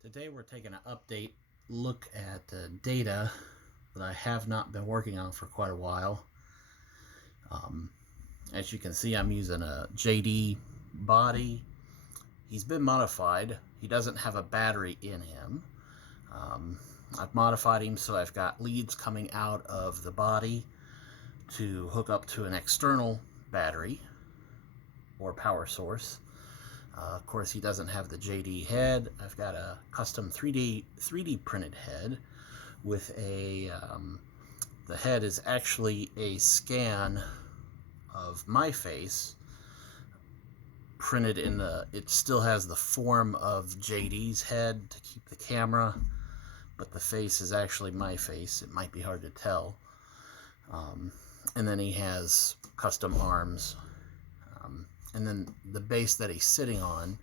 Today we're taking an update look at data that I have not been working on for quite a while. As you can see, I'm using a JD body. He's been modified. He doesn't have a battery in him. I've modified him so I've got leads coming out of the body to hook up to an external battery or power source. Of course, he doesn't have the JD head. I've got a custom 3D printed head with a the head is actually a scan of my face printed in the. It still has the form of JD's head to keep the camera, but the face is actually my face. It might be hard to tell. And then he has custom arms. And then the base that he's sitting on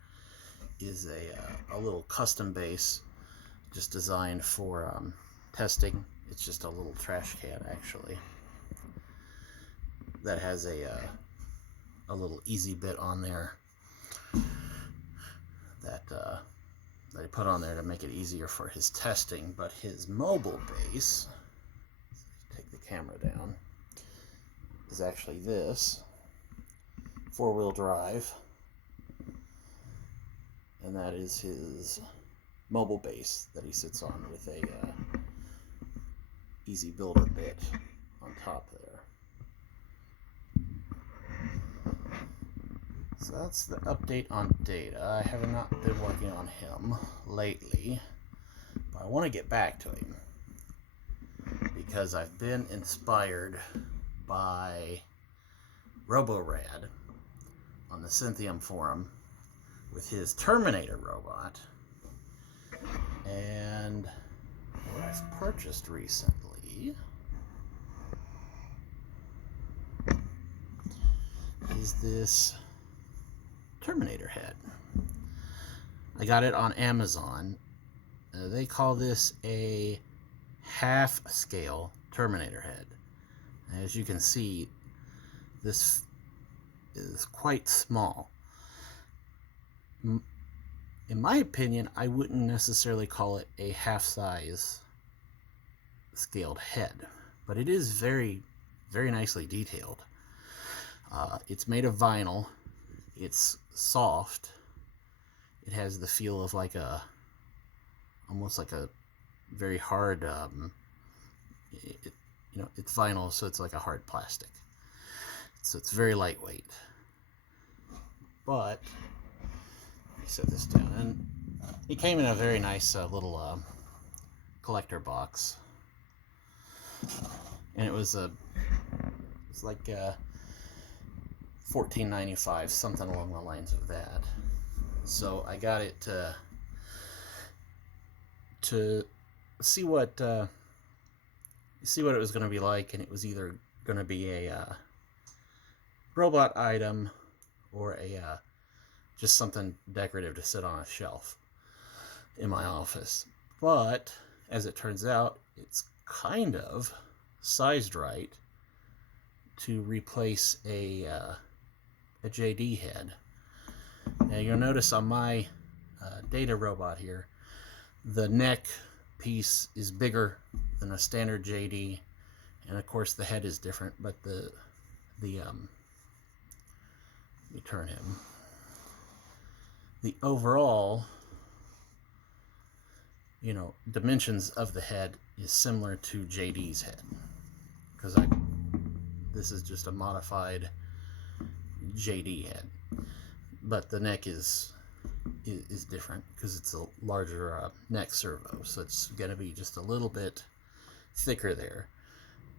is a little custom base just designed for testing. It's just a little trash can, actually, that has a little easy bit on there that I put on there to make it easier for his testing. But his mobile base, take the camera down, is actually this. 4-wheel drive, and that is his mobile base that he sits on with a easy builder bit on top there. So that's the update on data. I have not been working on him lately, but I want to get back to him because I've been inspired by RoboRad on the Cynthium forum with his Terminator robot, and what I've purchased recently is this Terminator head. I got it on Amazon. They call this a half-scale Terminator head. As you can see, this is quite small. In my opinion, I wouldn't necessarily call it a half-size scaled head, but it is very, very nicely detailed. It's made of vinyl. It's soft. It has the feel of almost like a very hard, it's vinyl, so it's like a hard plastic. So it's very lightweight. But let me set this down. And it came in a very nice little collector box. And it was like $14.95, something along the lines of that. So I got it to see what it was going to be like, and it was either going to be a robot item or just something decorative to sit on a shelf in my office. But as it turns out, it's kind of sized right to replace a JD head. Now you'll notice on my data robot here, the neck piece is bigger than a standard JD, and of course the head is different, but the let me turn him. The overall, dimensions of the head is similar to JD's head, because this is just a modified JD head, but the neck is different because it's a larger neck servo, so it's going to be just a little bit thicker there.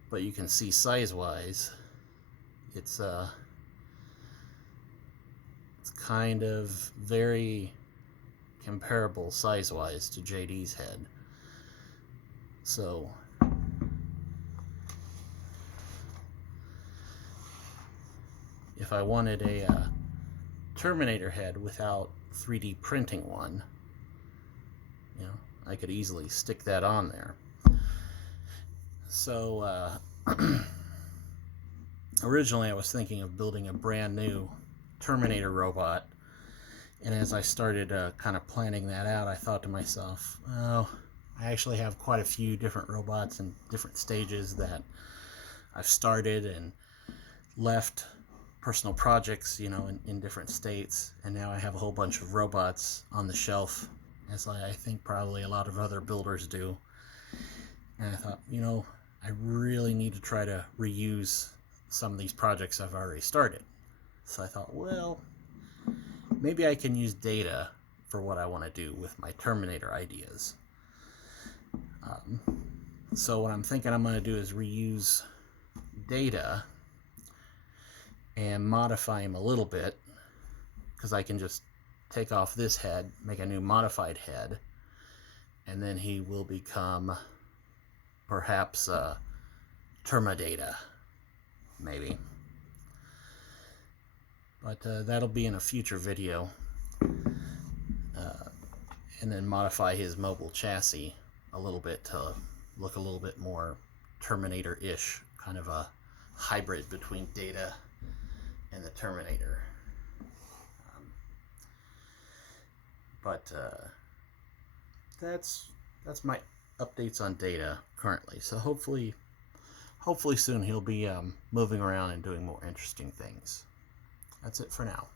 But you can see size-wise, it's kind of very comparable size-wise to JD's head. So if I wanted a Terminator head without 3D printing one, I could easily stick that on there. So originally I was thinking of building a brand new Terminator robot And as I started kind of planning that out, I thought to myself, oh, I actually have quite a few different robots in different stages that I've started and left personal projects, in different states. And now I have a whole bunch of robots on the shelf, as I think probably a lot of other builders do. And I thought, I really need to try to reuse some of these projects I've already started. So I thought, well, maybe I can use data for what I want to do with my Terminator ideas. So what I'm thinking I'm going to do is reuse data and modify him a little bit, because I can just take off this head, make a new modified head, and then he will become perhaps Terminator, maybe. But that'll be in a future video. And then modify his mobile chassis a little bit to look a little bit more Terminator-ish, kind of a hybrid between Data and the Terminator. But that's my updates on Data currently. So hopefully soon he'll be moving around and doing more interesting things. That's it for now.